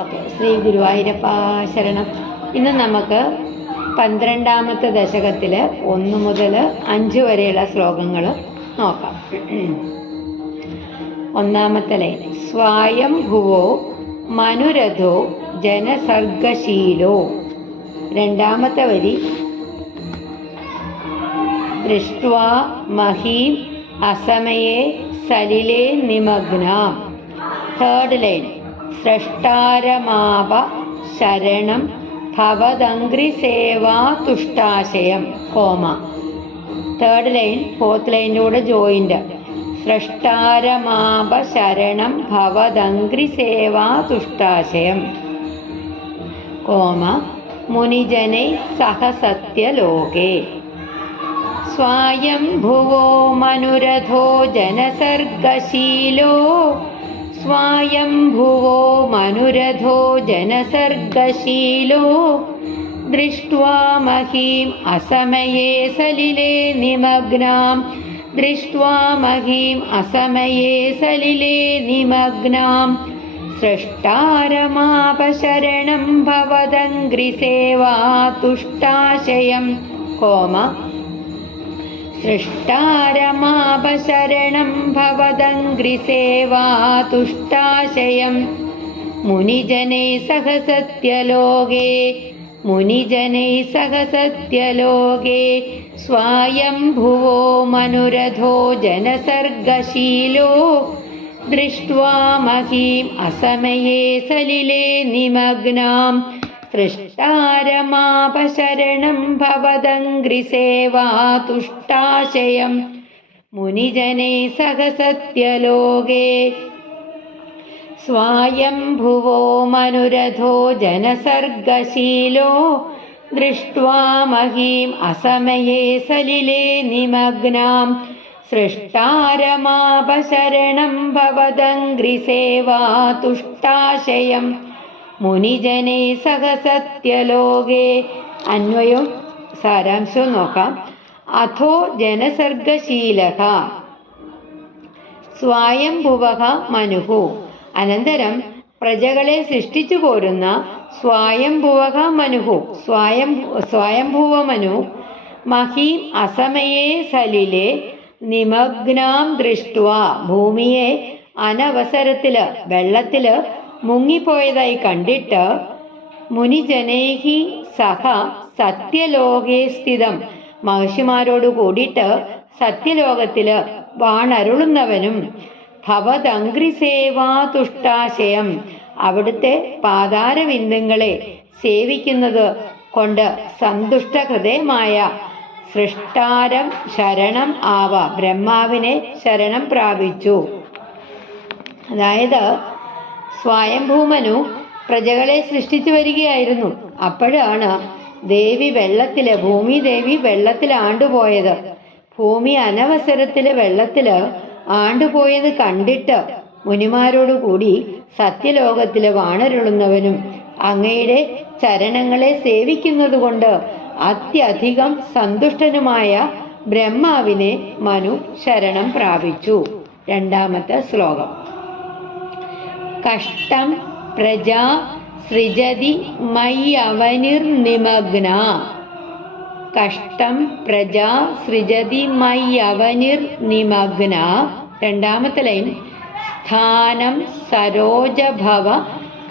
Okay, Shri ഗുരുവായൂരപ്പ ശരണം. ഇന്ന് നമുക്ക് 12ാമത്തെ ദശകത്തിൽ 1 മുതൽ 5 വരെയുള്ള ശ്ലോകങ്ങൾ നോക്കാം. ഒന്നാമത്തെ ലൈൻ, സ്വായംഭുവോ മനുരഥോ ജനസർഗശീലോ. രണ്ടാമത്തെ വരി, ദൃഷ്ട്വാ മഹീം അസമയേ സലിലേ നിമഗ്ന. തേർഡ് ലൈൻ, സ്രഷ്ടാരമാപ ശരണം ഭവദംഗ്രിസേവാ തുഷ്ടാശയം, കോമ. തേർഡ് ലൈൻ ഫോർത്ത് ലൈനിൻ്റെ കൂടെ ജോയിൻ്റ്. സ്രഷ്ടാരമാപ ശരണം ഭവദംഗ്രിസേവാ തുഷ്ടാശയം, കോമ. മുനിജനൈ സഹ സത്യലോകേ. സ്വായംഭുവോ മനുരഥോ ജനസർഗശീലോ. സ്വായംഭുവോ മനുരഥോ ജനസർഗശീലോ. ദൃഷ്ട്വാ മഹീം അസമയേ സലിലേ നിമഗ്നാം. ദൃഷ്ട്വാ മഹീം അസമയേ സലിലേ നിമഗ്നാം. സ്രഷ്ടാരമാപ ശരണം ഭവദംഗ്രിസേവാ തുഷ്ടാശയം, കോമ. സൃഷ്ടാരമാപ ശരണം ഭവദംഗ്രിസേവാ തുഷ്ടാശയം. മുനിജനൈ സഹ സത്യലോകേ. മുനിജനൈ സഹ സത്യലോകേ. സ്വായംഭുവോ മനുരഥോ ജനസർഗശീലോ. ദൃഷ്ട്വാ മഹീം അസമയേ സലിലേ നിമഗ്നാം. സൃഷ്ടാരമാപ ശരണം ഭവദംഗ്രിസേവാ തുഷ്ടാശയം. മുനിജനൈ സഹ സത്യലോകേ. സ്വായംഭുവോ മനുരഥോ ജനസർഗശീലോ. ദൃഷ്ട്വാ മഹീം അസമയേ സലിലേ നിമഗ്നാം. സൃഷ്ടാരമാപ ശരണം ഭവദംഗ്രിസേവാ തുഷ്ടാശയം. മുനിജനൈ സഹ സത്യലോകേ. അന്വയവും സാരാംശവും നോക്കാം. അഥോ ജനസർഗശീലഃ സ്വായംഭുവഃ മനുഃ. അനന്തരം പ്രജകളെ സൃഷ്ടിച്ചു പോരുന്ന സ്വായംഭുവഃ മനുഃ, സ്വയംഭുവ മനു. മഹീം അസമയേ സലിലേ നിമഗ്നാം ദൃഷ്ട്വാ. ഭൂമിയെ അനവസരത്തില് വെള്ളത്തില് മുങ്ങിപ്പോയതായി കണ്ടിട്ട് മുനിജനൈഹി സഹ സത്യലോകേ സ്ഥിതം. മഹർഷിമാരോട് കൂടിയിട്ട് സത്യലോകത്തില് വാണരുളുന്നവനും ഭവദംഗ്രിസേവാ തുഷ്ടാശയം. അവിടുത്തെ പാതാരവിന്ദങ്ങളെ സേവിക്കുന്നത് കൊണ്ട് സന്തുഷ്ട ഹൃദയമായ സൃഷ്ടാരം ശരണം ആവ, ബ്രഹ്മാവിനെ ശരണം പ്രാപിച്ചു. അതായത് സ്വയംഭൂമനു പ്രജകളെ സൃഷ്ടിച്ചു വരികയായിരുന്നു. അപ്പോഴാണ് ദേവി വെള്ളത്തില്, ഭൂമി ദേവി വെള്ളത്തിൽ ആണ്ടുപോയത്. ഭൂമി അനവസരത്തില് വെള്ളത്തില് ആണ്ടുപോയത് കണ്ടിട്ട് മുനിമാരോടുകൂടി സത്യലോകത്തില് വാണരുളുന്നവനും അങ്ങയുടെ ചരണങ്ങളെ സേവിക്കുന്നത് കൊണ്ട് അത്യധികം സന്തുഷ്ടനുമായ ബ്രഹ്മാവിനെ മനു ശരണം പ്രാപിച്ചു. രണ്ടാമത്തെ ശ്ലോകം. കഷ്ടം പ്രജാ സൃജതി മയ്യവനിർനിമഗ്ന. കഷ്ടം പ്രജാ സൃജതി മയ്യവനിർനിമഗ്ന. രണ്ടാമത്തെ ലൈൻ, സ്ഥാനം സരോജഭവ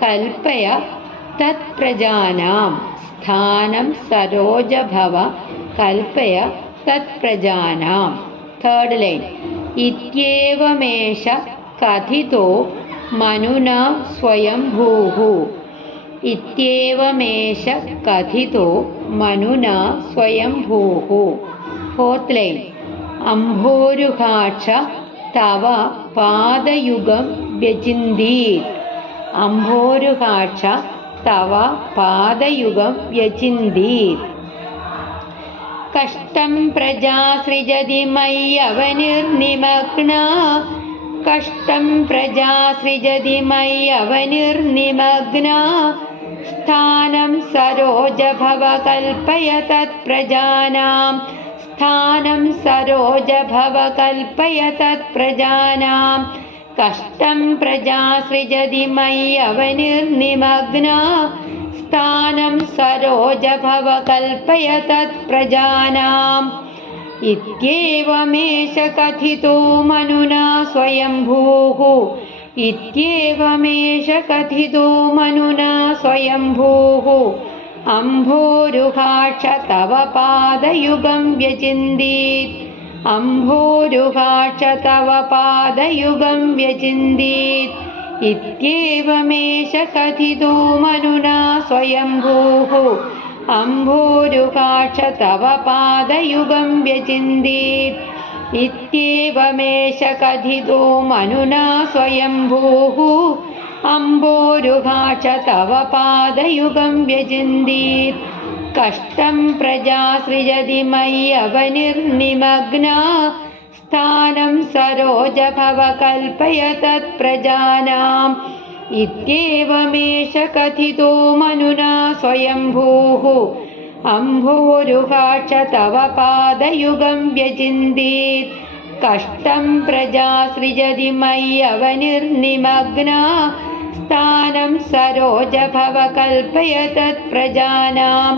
കൽപ്പയ തത്പ്രജാനാം. സ്ഥാനം സരോജഭവ കൽപ്പയ തത്പ്രജാനാം. തേർഡ് ലൈൻ, ഇത്യേവമേഷ കഥിതോ മനുനാ സ്വയംഭൂഃ. ഇത്യേവമേഷ കഥിതോ മനുനാ സ്വയംഭൂഃ. ഫോർത്ത് ലൈൻ, അംഭോരുഹാക്ഷ തവ പാദയുഗം വ്യചിന്തീത്. അംഭോരുഹാക്ഷ തവ പാദയുഗം വ്യചിന്തീത്. കഷ്ടം പ്രജാ സൃജതി മയ്യവനിർനിമഗ്ന. കഷ്ടം പ്രജാ സൃജതി മയ്യവനിർനിമഗ്ന. സ്ഥാനം സരോജഭവ കൽപ്പയ തത്പ്രജാനാം. സ്ഥാനം സരോജഭവ കൽപ്പയ തത്പ്രജാനാം. കഷ്ടം പ്രജാ സൃജതി മയ്യവനിർനിമഗ്നാ സ്ഥാനം സരോജഭവ കൽപ്പയ തത് പ്രജാനാം ഇത്യേവമേഷ കഥിതോ മനുനാ സ്വയംഭൂഃ ഇത്യേവമേഷ കഥിതോ മനുനാ സ്വയംഭൂഃ അംഭോരുഹാക്ഷ തവ പാദയുഗം വ്യചിന്തീത് അംഭോരുഹാക്ഷ തവ പാദയുഗം വ്യചിന്തീത് ഇത്യേവമേഷ കഥിതോ മനുനാ സ്വയംഭൂഃ അംഭോരുഹാക്ഷ തവ പാദയുഗം വ്യചിന്തീത് ഇത്യേവമേഷ കഥിതോ മനുനാ സ്വയംഭൂഃ അംഭോരുഹാക്ഷ തവ പാദയുഗം വ്യചിന്തീത് കഷ്ടം പ്രജാ സൃജതി മയ്യവനിർനിമഗ്നാ സ്ഥാനം സരോജഭവ കൽപ്പയ തത് പ്രജാനാം ഇത്യേവമേഷ കഥിതോ മനുനാ സ്വയംഭൂഃ അംഭോരുഹാക്ഷ തവ പാദയുഗം വ്യചിന്തീത് കഷ്ടം പ്രജാ സൃജതി മയ്യവനിർനിമഗ്നാ സ്ഥാനം സരോജഭവ കൽപ്പയ തത് പ്രജാനാം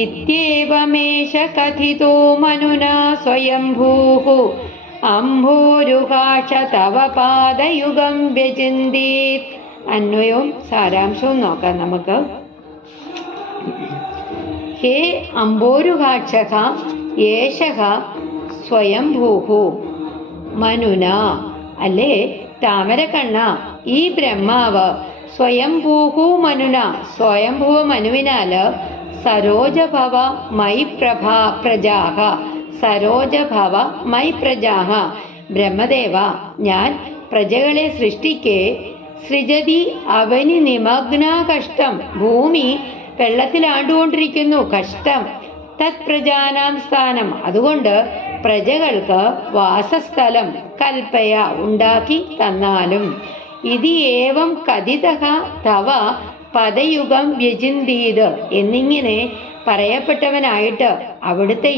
ഇത്യേവമേഷ കഥിതോ മനുനാ സ്വയംഭൂഃ അംഭോരുഹാക്ഷ തവ പാദയുഗം വ്യചിന്തീത്. അന്വയവും സാരാംശവും നോക്കാം നമുക്ക്. ഹേ അംഭോരുഹാക്ഷഃ ഏഷഃ സ്വയംഭൂഃ മനുനാ, അല്ലേ താമരക്കണ്ണ, ഈ ബ്രഹ്മാവ് സ്വയംഭൂഃ മനുന, സ്വയംഭൂവ മനുവിനാല് സരോജഭവ മൈ പ്രജാഹ, സരോജഭവ മൈ പ്രജാഹ, ബ്രഹ്മദേവ ഞാൻ പ്രജകളെ സൃഷ്ടിക്കെ സൃജതി അവനി നിമഗ്ന കഷ്ടം, ഭൂമി വെള്ളത്തിലാണ്ടുകൊണ്ടിരിക്കുന്നു, കഷ്ടം തത് പ്രജാനാം സ്ഥാനം, അതുകൊണ്ട് പ്രജകൾക്ക് വാസസ്ഥലം കൽപ്പയ ഉണ്ടാക്കി തന്നാലും. ഇതി ഏവം കഥിതഃ തവ പദയുഗം വ്യചിന്തീത്, എന്നിങ്ങനെ പറയപ്പെട്ടവനായിട്ട് അവിടുത്തെ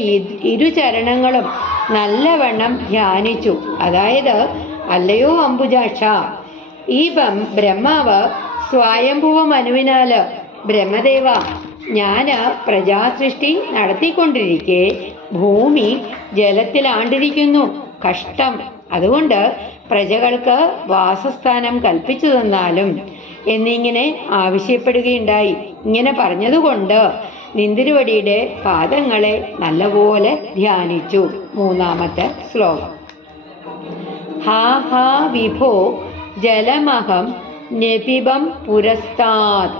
ഇരുചരണങ്ങളും നല്ലവണ്ണം ധ്യാനിച്ചു. അതായത് അല്ലയോ അംബുജാക്ഷ, ഈ ബ്രഹ്മാവ് സ്വയംഭുവ മനുവിനാല് ബ്രഹ്മദേവ ഞാന് പ്രജാസൃഷ്ടി നടത്തിക്കൊണ്ടിരിക്കെ ഭൂമി ജലത്തിലാണ്ടിരിക്കുന്നു, കഷ്ടം, അതുകൊണ്ട് പ്രജകൾക്ക് വാസസ്ഥാനം കൽപ്പിച്ചു തന്നാലും എന്നിങ്ങനെ ആവശ്യപ്പെടുകയുണ്ടായി. ഇങ്ങനെ പറഞ്ഞതുകൊണ്ട് നിന്തിരുവടിയുടെ പാദങ്ങളെ നല്ലപോലെ ധ്യാനിച്ചു. മൂന്നാമത്തെ ശ്ലോകം. ഹാ ഹാ വിഭോ ജലമഹം നപിബം പുരസ്താത്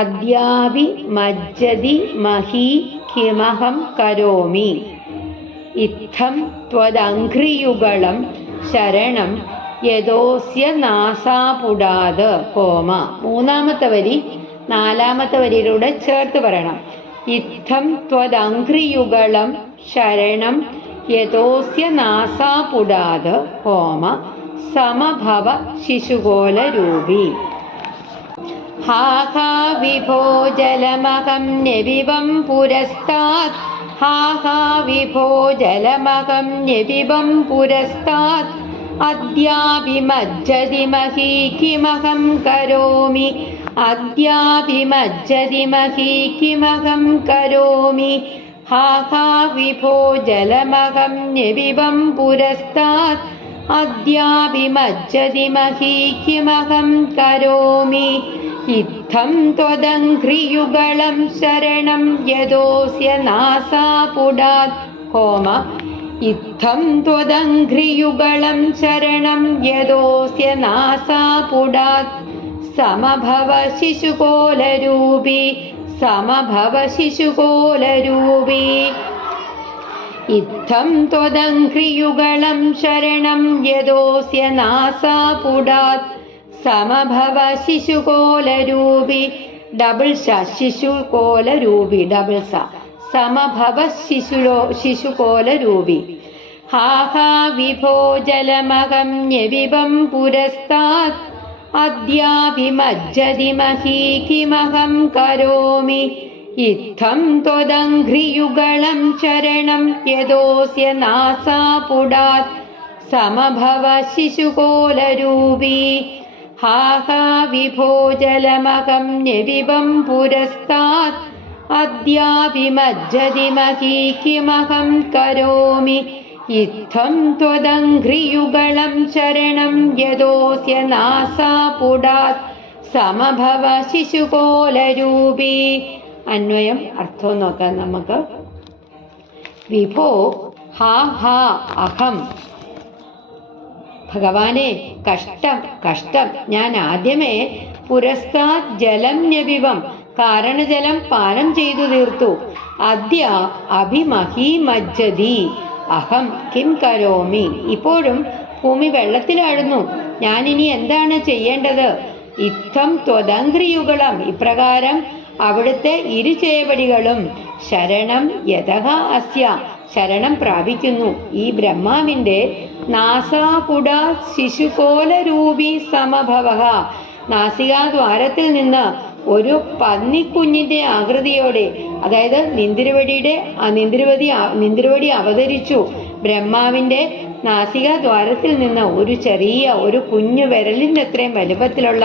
അദ്യാപി മജ്ജതി മഹീ കിമഹം കരോമി ഇത്തം ത്വദംഘ്രിയുഗളം ശരണം യദോസ്യ നാസാപുടാത് കോമ. മൂന്നാമത്തെ വരി നാലാമത്തെ വരിയിലൂടെ ചേർത്ത് പറയണം. ഇത്തം ത്വദംഘ്രിയുഗളം ശരണം യദോസ്യ നാസാപുടാത് കോമ സമഭവ ശിശുകോലരൂപി. ഹാ ഹാ വിഭോ ജലമഹം നപിബം പുരസ്താത്, ഹാ ഹാ വിഭോ ജലമഹം നപിബം പുരസ്താത് അദ്യാപി മജ്ജതി മഹീ കിമഹം കരോമി, അദ്യാപി മജ്ജതി മഹീ കിമഹം കരോമി. ഹാ ഹാ വിഭോ ജലമഹം നപിബം പുരസ്താത് അദ്യാപി മജ്ജതി മഹീ കിമഹം കരോമി ഇത്തം ത്വദംഘ്രിയുഗളം ശരണം യദോസ്യ നാസാപുടാത് കോമ. ഇത്തം ത്വദംഘ്രിയുഗളം ശരണം യദോസ്യ നാസാപുടാത് സമഭവ ശിശുകോലരൂപി, സമഭവ ശിശുകോലരൂപി. ഇത്തം ത്വദംഘ്രിയുഗളം ശരണം യദോസ്യ നാസാപുടാത് സമഭവ ശിശുകോലരൂപി. ഡബിൾ സ, ശിശുകോലരൂപി, ഡബിൾ സ, സമഭവ ശിശുകോലരൂപി. ഹാ ഹാ വിഭോ ജലമഹം നപിബം പുരസ്താത് അദ്യാപി മജ്ജതി മഹീ കിമഹം കരോമി ഇത്തം ത്വദംഘ്രിയുഗളം ശരണം യദോസ്യ നാസാപുടാത് സമഭവ ശിശുകോലരൂപീ ഹാ ഹാ വിഭോ ജലമകം നിവിഭം പുരസ്താത് അദ്യാഭിമജ്ജതി മഹീ കിമഹം കരോമി ഇത്തം ത്വദംഘ്രിയുഗളം ശരണം യദോസ്യ നാസാപുടാത് സമഭവ ശിശുകോലരൂപീ. അന്വയം അർത്ഥവും നോക്കാം നമുക്ക്. വിഭോ ഹാ ഹാ അഹം. ഭഗവാനെ കഷ്ടം കഷ്ടം, ഞാൻ ആദ്യമേ പുരസ്താത് ജലം ന്യപിബം, കാരണജലം പാനം ചെയ്തു തീർത്തു. അദ്യ അഭിമഹീമജ്ജതി അഹം കിം കരോമി, ഇപ്പോഴും ഭൂമി വെള്ളത്തിലാഴുന്നു, ഞാനിനി എന്താണ് ചെയ്യേണ്ടത്? ഇത്തം ത്വദംഘ്രിയുഗളം, ഇപ്രകാരം അവിടുത്തെ ഇരുചേവടികളും ശരണം യതഹ അസ്യ, ശരണം പ്രാപിക്കുന്നു ഈ ബ്രഹ്മാവിന്റെ നാസാപുട ശിശുകോലരൂപി സമഭവ, നാസികാദ്വാരത്തിൽ നിന്ന് ഒരു പന്നിക്കുഞ്ഞിന്റെ ആകൃതിയോടെ, അതായത് നിന്തിരുവടി അവതരിച്ചു. ബ്രഹ്മാവിന്റെ നാസികാദ്വാരത്തിൽ നിന്ന് ഒരു കുഞ്ഞു വിരലിന്റെ അത്രയും വലുപ്പത്തിലുള്ള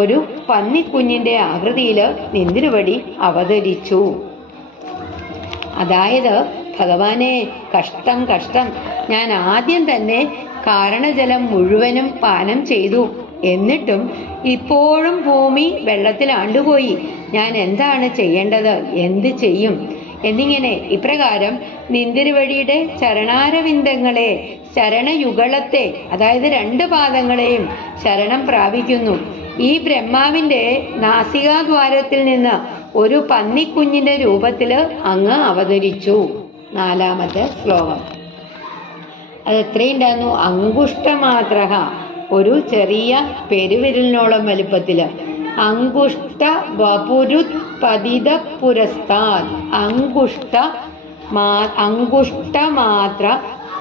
ഒരു പന്നിക്കുഞ്ഞിന്റെ ആകൃതിയില് നിന്തിരുവടി അവതരിച്ചു. അതായത് ഭഗവാനെ കഷ്ടം കഷ്ടം, ഞാൻ ആദ്യം തന്നെ കാരണജലം മുഴുവനും പാനം ചെയ്തു, എന്നിട്ടും ഇപ്പോഴും ഭൂമി വെള്ളത്തിൽ ആണ്ടുപോയി, ഞാൻ എന്താണ് ചെയ്യേണ്ടത്? എന്ത് ചെയ്യും എന്നിങ്ങനെ ഇപ്രകാരം നിന്തിരുവടിയുടെ ചരണാരവിന്ദങ്ങളെ, ശരണയുഗളത്തെ, അതായത് 2 പാദങ്ങളെയും ശരണം പ്രാപിക്കുന്നു. ഈ ബ്രഹ്മാവിന്റെ നാസികാദ്വാരത്തിൽ നിന്ന് ഒരു പന്നിക്കുഞ്ഞിന്റെ രൂപത്തില് അങ്ങ് അവതരിച്ചു. 4-ാമത്തെ ശ്ലോകം. അതെത്രയുണ്ടായിരുന്നു? അങ്കുഷ്ടമാത്രഹ, ഒരു ചെറിയ പെരുവിരലിനോളം വലുപ്പത്തില്. അങ്കുഷ്ട വപുരുത്പതിത പുരസ്താത്, അങ്കുഷ്ടമാത്ര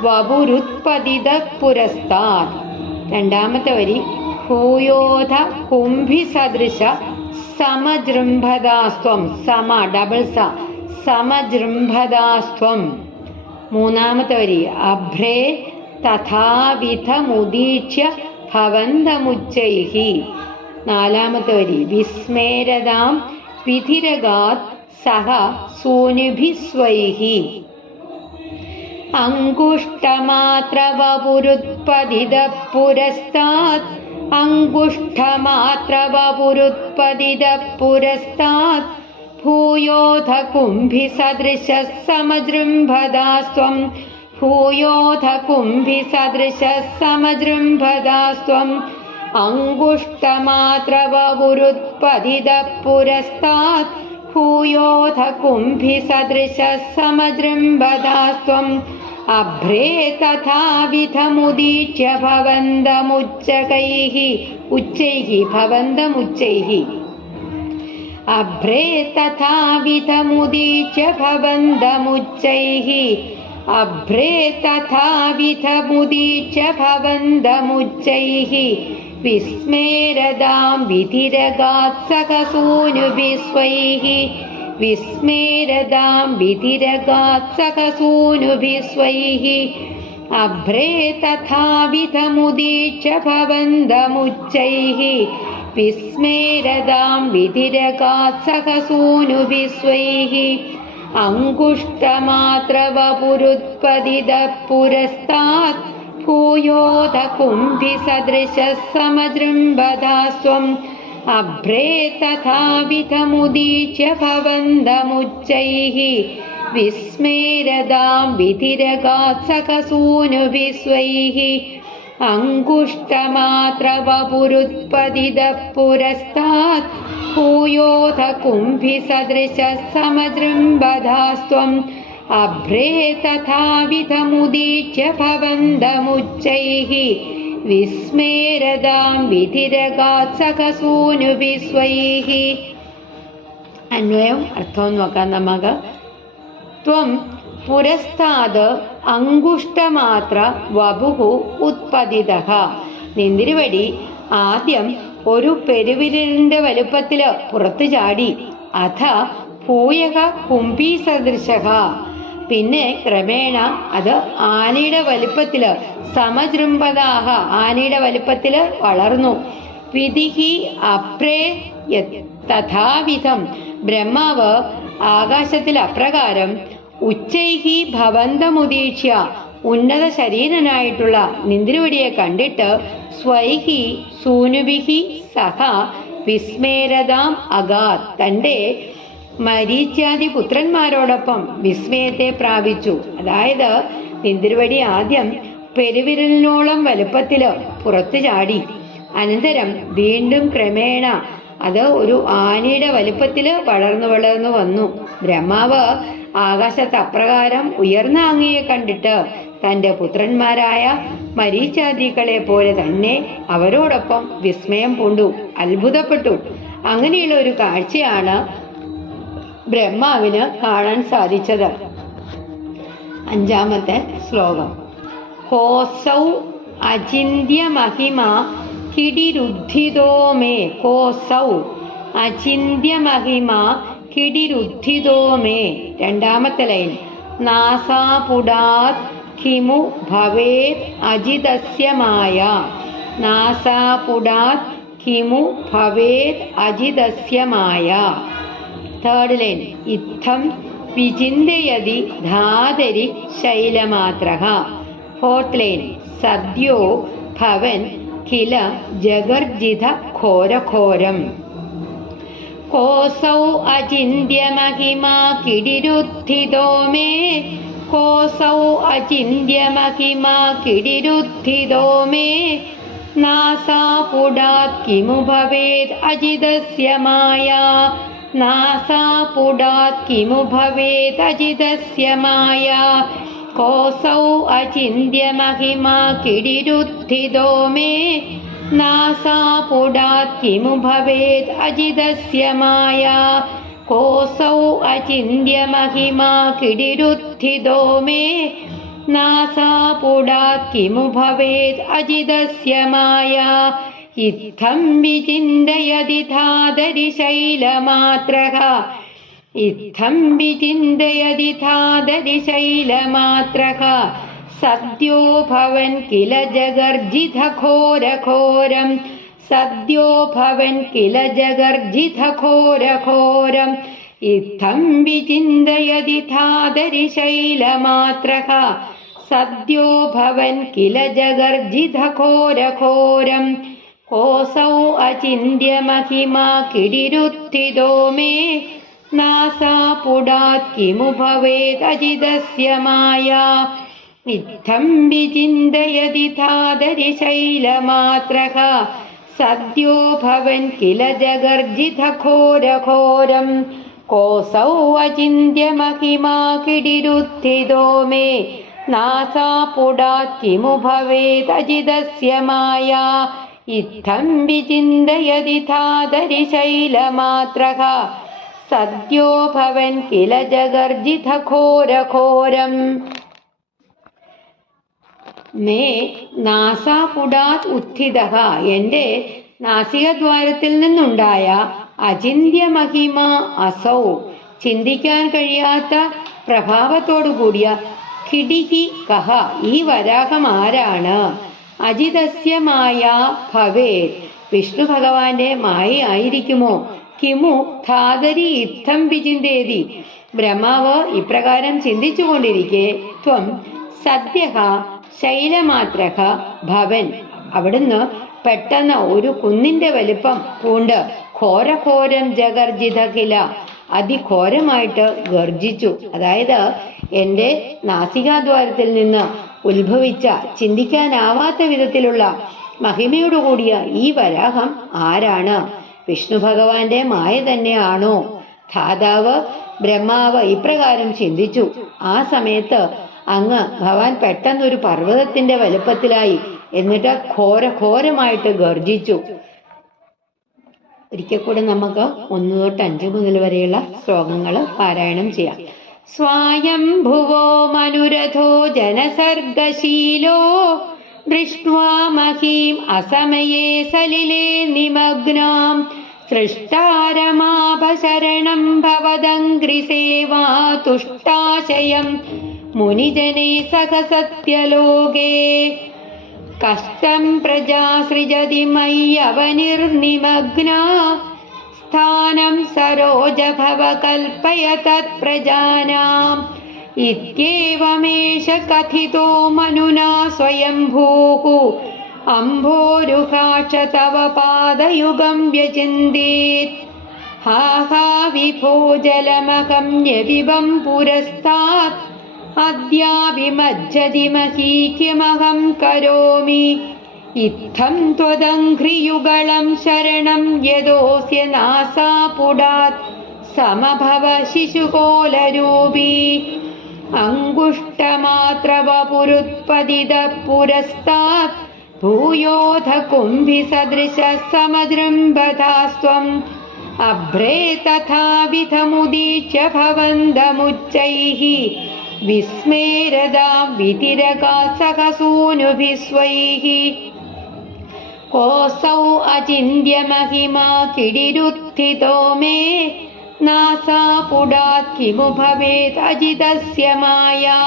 വപുരുത്പതിത പുരസ്താത്. 2-ാമത്തെ വരി ഭൂയോധ കുംഭിസദൃശ സമജൃംഭദാസ്ത്വം, സമജൃംഭദാസ്ത്വം. 3-ാമത്തെ വരി അഭ്രേ തഥാവിധമുദീക്ഷ്യ ഭവന്തമുച്ചൈഹി. 4-ാമത്തെ വരി വിസ്മേരതാം വിധിരഗാത് സഹ സൂനുഭിസ്വൈഹി. അങ്കുഷ്ടമാത്ര വപുരുത്പതിത പുരസ്താത്, അങ്കുഷ്ടമാത്ര വപുരുത്പതിത പുരസ്താത് ഭൂയോധ കുംഭിസദൃശ സമജൃംഭദാസ്ത്വം, ഭൂയോധ കുംഭിസദൃശ സമജൃംഭദാസ്ത്വം. അങ്കുഷ്ടമാത്ര വപുരുത്പതിത പുരസ്താത് ഭൂയോധ കുംഭിസദൃശ സമജൃംഭദാസ്ത്വം. അഭ്രേ തഥാവിധമുദീക്ഷ്യ ഭവന്തമുച്ചൈഹി, ഭവന്തമുച്ചൈഹി. അഭ്രേ തഥാവിധമുദീക്ഷ്യ ഭവന്തമുച്ചൈഹി, അഭ്രേ തഥാവിധമുദീക്ഷ്യ ഭവന്തമുച്ചൈഹി. വിസ്മേരതാം വിധിരഗാത് സഹ സൂനുഭിസ്വൈഹി, വിസ്മേരതാം വിധിരഗാത് സഹ സൂനുഭിസ്വൈഹി. അഭ്രേ തഥാവിധമുദീക്ഷ്യ ഭവന്തമുച്ചൈഹി, വിസ്മേരതാം വിധിരഗാത് സഹ സൂനുഭിസ്വൈഹി. അങ്കുഷ്ടമാത്ര വപുരുത്പതിത പുരസ്താത് ഭൂയോധ കുംഭിസദൃശ സമജൃംഭദാസ്ത്വം. അഭ്രേ തഥാവിധമുദീക്ഷ്യ ഭവന്തമുച്ചൈഹി, വിസ്മേരതാം വിധിരഗാത് സഹ സൂനുഭിസ്വൈഹി. അങ്കുഷ്ടമാത്ര വപുരുത്പതിത പുരസ്താത് ഭൂയോധ കുംഭിസദൃശ സമജൃംഭദാസ്ത്വം. അഭ്രേ തഥാവിധമുദീക്ഷ്യ ഭവന്തമുച്ചൈഹി, വിസ്മേരതാം വിധിരഗാത് സഹ സൂനുഭിസ്വൈഹി. അന്വയം അർത്ഥവും നോക്കാം നമുക്ക്. ത്വം പുരസ്താത് അങ്കുഷ്ടമാത്ര വപുഹു ഉത്പതിതഃ, നിന്തിരുവടി ആദ്യം ഒരു പെരുവിരലിന്റെ വലുപ്പത്തില് പുറത്തു ചാടി. അഥ ഭൂയക കുംഭീസദൃശഃ, പിന്നെ ക്രമേണ അത് ആനയുടെ വലിപ്പത്തില് സമജൃംഭതാഹ ആനയുടെ വലിപ്പത്തില് വളർന്നു. വിധിഹി അപ്രേ തഥാവിധം ബ്രഹ്മാവ് ആകാശത്തിൽ അപ്രകാരം ഉച്ചൈഹി ഭവന്തമുദീക്ഷ്യ ഉന്നത ശരീരനായിട്ടുള്ള നിന്ദ്രുവടിയെ കണ്ടിട്ട് സ്വൈഹി സൂനുഭിഹി സഹ വിസ്മേരതാം അഗാത് തൻ്റെ മരീച്യാദി പുത്രന്മാരോടൊപ്പം വിസ്മയത്തെ പ്രാപിച്ചു. അതായത് നിന്ദ്രുവടി ആദ്യം പെരുവിരലിനോളം വലുപ്പത്തില് പുറത്തു ചാടി. അനന്തരം വീണ്ടും ക്രമേണ അത് ഒരു ആനയുടെ വലിപ്പത്തില് വളർന്നു വന്നു. ബ്രഹ്മാവ് ആകാശത്ത് അപ്രകാരം ഉയർന്ന അങ്ങയെ കണ്ടിട്ട് തൻ്റെ പുത്രന്മാരായ മരീചാദികളെ പോലെ തന്നെ അവരോടൊപ്പം വിസ്മയം പൂണ്ടു, അത്ഭുതപ്പെട്ടു. അങ്ങനെയുള്ള ഒരു കാഴ്ചയാണ് ബ്രഹ്മാവിന് കാണാൻ സാധിച്ചത്. 5-ാമത്തെ ശ്ലോകം. കോസൗ അചിന്യ മഹിമ കിടിരുദ്ധിതോ മേ. കോസൗ അചിന്യ മഹിമ കിടിരുദ്ധിതോ മേ. 2-ാമത്തെ ലൈൻ. നാസാപുടാത് കിമു ഭവേത് അജിതസ്യ മായ. നാസാപുടാത് കിമു ഭവേത് അജിതസ്യ മായ. 3rd line. ഇത്തം വിചിന്തയതി ധാതരി ശൈലമാത്രഃ. 4th line. സദ്യോ ഭവൻ കില ജഗർജിത ഘോരഘോരം. കോസൗ അചിന്യ മഹിമാ കിടിരുദ്ധിതോ മേ. കോസൗ അചിന്യ മഹിമാ കിടിരുദ്ധിതോ മേ. നാസാപുടാത് കിമു ഭവേത് അജിതസ്യ മായ. നാസാപുടാത് കിമു ഭവേത് അജിതസ്യ മായ. കോസൗ അചിന്യ മഹിമാ കിടിരുദ്ധിതോ മേ. നാസാപുടാത് കിമു ഭവേത് അജിതസ്യ മായ. കോസൗ അചിന്യ മഹിമാ കിടിരുദ്ധിതോ മേ. നാസാപുടാത് കിമു ഭവേത് അജിതസ്യ മായ. ഇത്തം വിചിന്തയതി ധാതരി ശൈലമാത്രഃ. ഇത്തം വിചിന്തയതി ധാതരി ശൈലമാത്രഃ. സദ്യോ ഭവൻ കില ജഗർജിത ഘോരഘോരം. സദ്യോ ഭവൻ കില ജഗർജിത ഘോരഘോരം. ഇത്തം വിചിന്തയതി ധാതരി ശൈലമാത്രഃ. സദ്യോ ഭവൻ കില ജഗർജിത ഘോരഘോരം. കോസൗ അചിന്യ മഹിമാ കിടിരുദ്ധിതോ മേ. നാസാപുടാത് കിമു ഭവേത് അജിതസ്യ മായ. ഇത്തം വിചിന്തയതി ധാതരി ശൈലമാത്രഃ. സദ്യോ ഭവൻ കില ജഗർജിത ഘോരഘോരം. കോസൗ അചിന്യ മഹിമാ കിടിരുദ്ധിതോ മേ. നാസാപുടാത് കിമു ഭവേത് അജിതസ്യ മായ. ഇത്തം വിചിന്തയതി ധാതരി ശൈലമാത്രഃ. സദ്യോ ഭവൻ കില ജഗർജിത ഘോരഘോരം. മേ നാസാപുടാത് ഉത്ഥിതഃ. എൻ്റെ നാസികദ്വാരത്തിൽ നിന്നുണ്ടായ അചിന്യ മഹിമ അസൗ ചിന്തിക്കാൻ കഴിയാത്ത പ്രഭാവത്തോടു കൂടിയ കിടിഹി കഹ ഈ വരാഹം ആരാണ്? അജിതസ്യ മായ ഭവേത് വിഷ്ണു ഭഗവാന്റെ മായ ആയിരിക്കുമോ? കിമു ധാതരി ഇത്തം വിചിന്തേതി ബ്രഹ്മാവ് ഇപ്രകാരം ചിന്തിച്ചുകൊണ്ടിരിക്കെ ത്വം സദ്യഃ ശൈലമാത്രഃ ഭവൻ അവിടുന്ന് പെട്ടെന്ന് ഒരു കുന്നിന്റെ വലിപ്പം പൂണ്ട് ഘോരഘോരം ജഗർജിത കില അതിഘോരമായിട്ട് ഗർജിച്ചു. അതായത് എൻ്റെ നാസികാദ്വാരത്തിൽ നിന്ന് ഉത്ഭവിച്ച ചിന്തിക്കാനാവാത്ത വിധത്തിലുള്ള മഹിമയോടുകൂടിയ ഈ വരാഹം ആരാണ്? വിഷ്ണു ഭഗവാന്റെ മായ തന്നെയാണോ? ധാതാവ് ബ്രഹ്മാവ് ഇപ്രകാരം ചിന്തിച്ചു. ആ സമയത്ത് അങ്ങ് ഭഗവാൻ പെട്ടെന്നൊരു പർവ്വതത്തിന്റെ വലുപ്പത്തിലായി. എന്നിട്ട് ഘോരഘോരമായിട്ട് ഗർജിച്ചു. ഒരിക്കൽ കൂടെ നമുക്ക് 1 തൊട്ട് 5 മുതൽ വരെയുള്ള ശ്ലോകങ്ങൾ പാരായണം ചെയ്യാം. സ്വായംഭുവോ മനുരഥോ ജനസർഗശീലോ ദൃഷ്ട്വാ മഹീം അസമയേ സലിലേ നിമഗ്നാം സൃഷ്ടാരമാഭ ശരണം ഭവദംഗ്രി मन्त्रिसेवा तुष्टाशयं मुनिजने सह सत्यलोके कष्टं प्रजा सृजति मय्यवनिर्निमग्ना स्थानं सरोजभव कल्पय तत्प्रजानाम् इत्येवमेष कथितो मनुना स्वयंभूः अम्भोरुहाक्ष तव पादयुगं व्यचिन्तेत् हा हा विभो जलमहं न्यपिबं पुरस्तात् अद्याभिमज्जति महीक्यमहं करोमि इत्थं त्वदङ्घ्रियुगलं शरणं यदोऽस्य नासापुडात् समभव शिशुकोलरूपी अङ्गुष्ठमात्रवपुरुत्पतितः पुरस्तात् भूयोऽथ कुम्भिसदृशः समजृम्भतास्त्वम् अभ्रे तथाविधमुदीच्य भवन्दमुच्चैः विस्मेरदा वितिरका सखसूनुभिः स्वैः कोऽसौ अचिन्त्यमहिमा किडिरुत्थितो मे नासापुडात् किमु भवेत् अजितस्य माया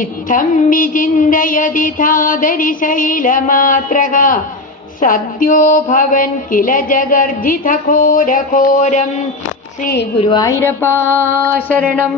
इत्थं विचिन्तयति धादरिशैलमात्रः सद्यो भवन् किल जगर्जितघोरघोरम्. ശ്രീ ഗുരുവായൂരപ്പാ ശരണം.